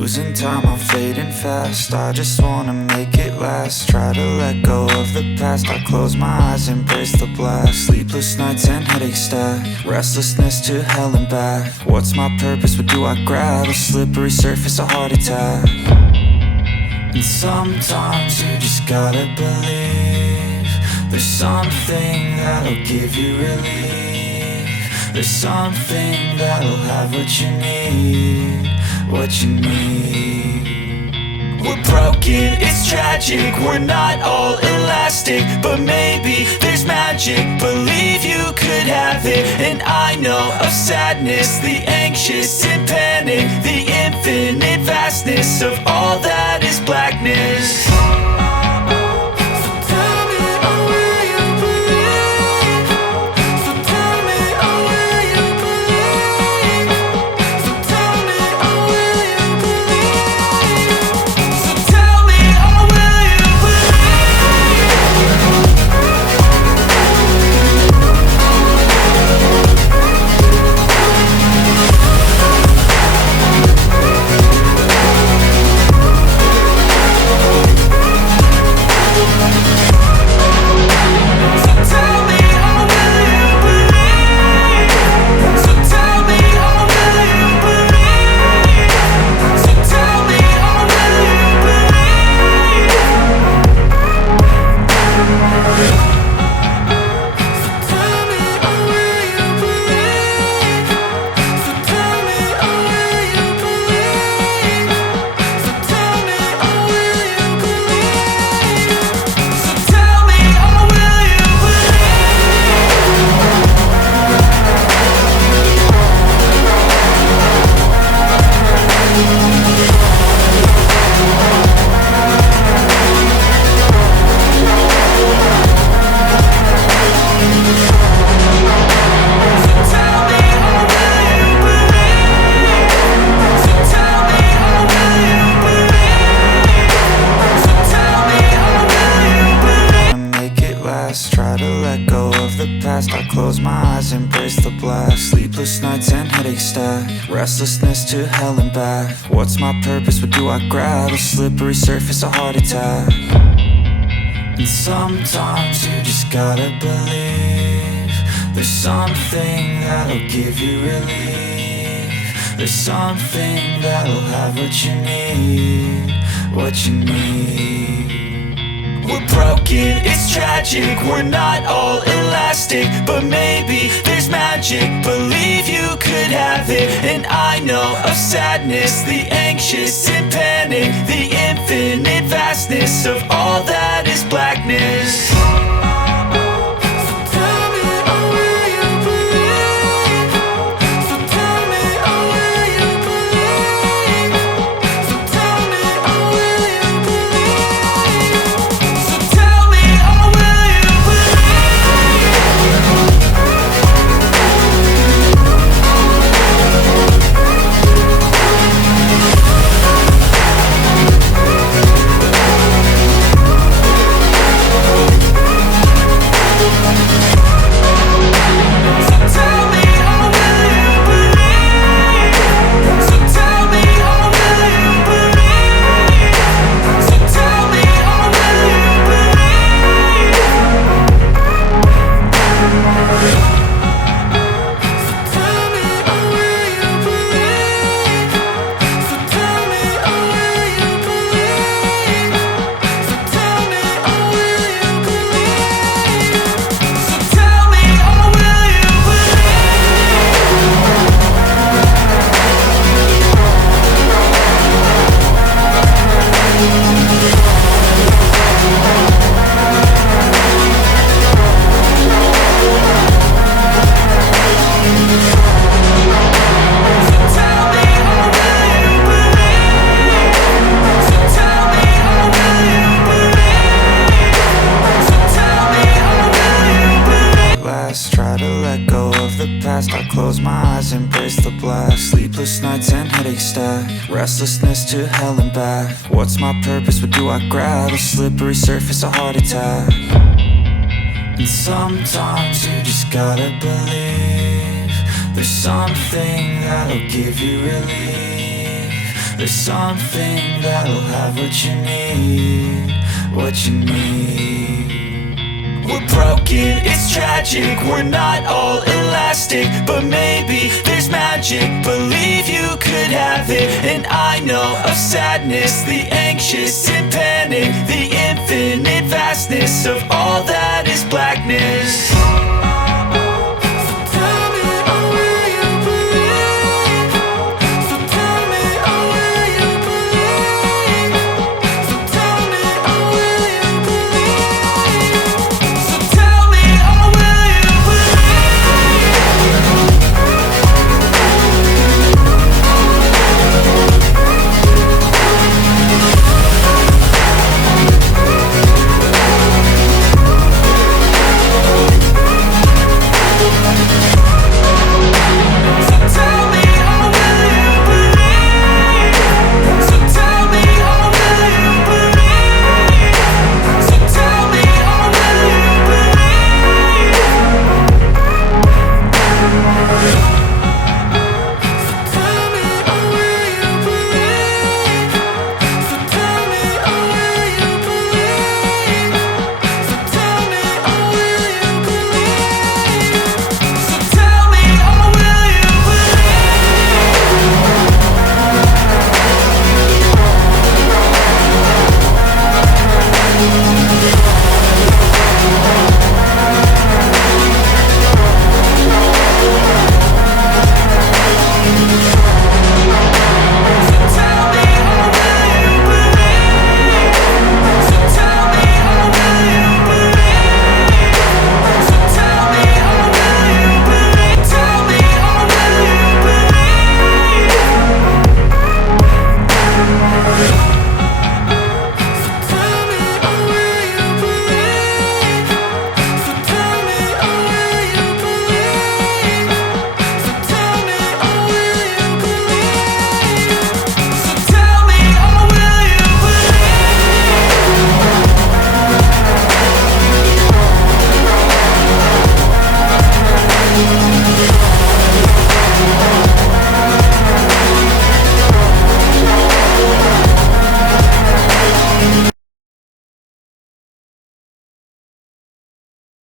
Losing time, I'm fading fast. I just wanna make it last. Try to let go of the past. I close my eyes, embrace the blast. Sleepless nights and headaches stack. Restlessness to hell and back. What's my purpose? What do I grab? A slippery surface, a heart attack. And sometimes you just gotta believe there's something that'll give you relief. There's something that'll have what you need, what you need. We're broken, it's tragic, we're not all elastic, but maybe there's magic. Believe you could have it, and I know of sadness, the anxious and panic, the infinite vastness of all that is blackness. Try to let go of the past. I close my eyes, embrace the blast. Sleepless nights and headaches stack. Restlessness to hell and back. What's my purpose? What do I grab? A slippery surface, a heart attack. And sometimes you just gotta believe there's something that'll give you relief. There's something that'll have what you need, what you need. We're broken, it's tragic, we're not all elastic, but maybe there's magic. Believe you could have it, and I know of sadness, the anxious and panic, the infinite vastness of all that is blackness. Try to let go of the past. I close my eyes, embrace the blast. Sleepless nights and headaches stack. Restlessness to hell and back. What's my purpose? What do I grab? A slippery surface, a heart attack. And sometimes you just gotta believe there's something that'll give you relief. There's something that'll have what you need, what you need. We're broken, it's tragic, we're not all elastic, but maybe there's magic, believe you could have it. And I know of sadness, the anxious and panic, the infinite vastness of all that is blackness.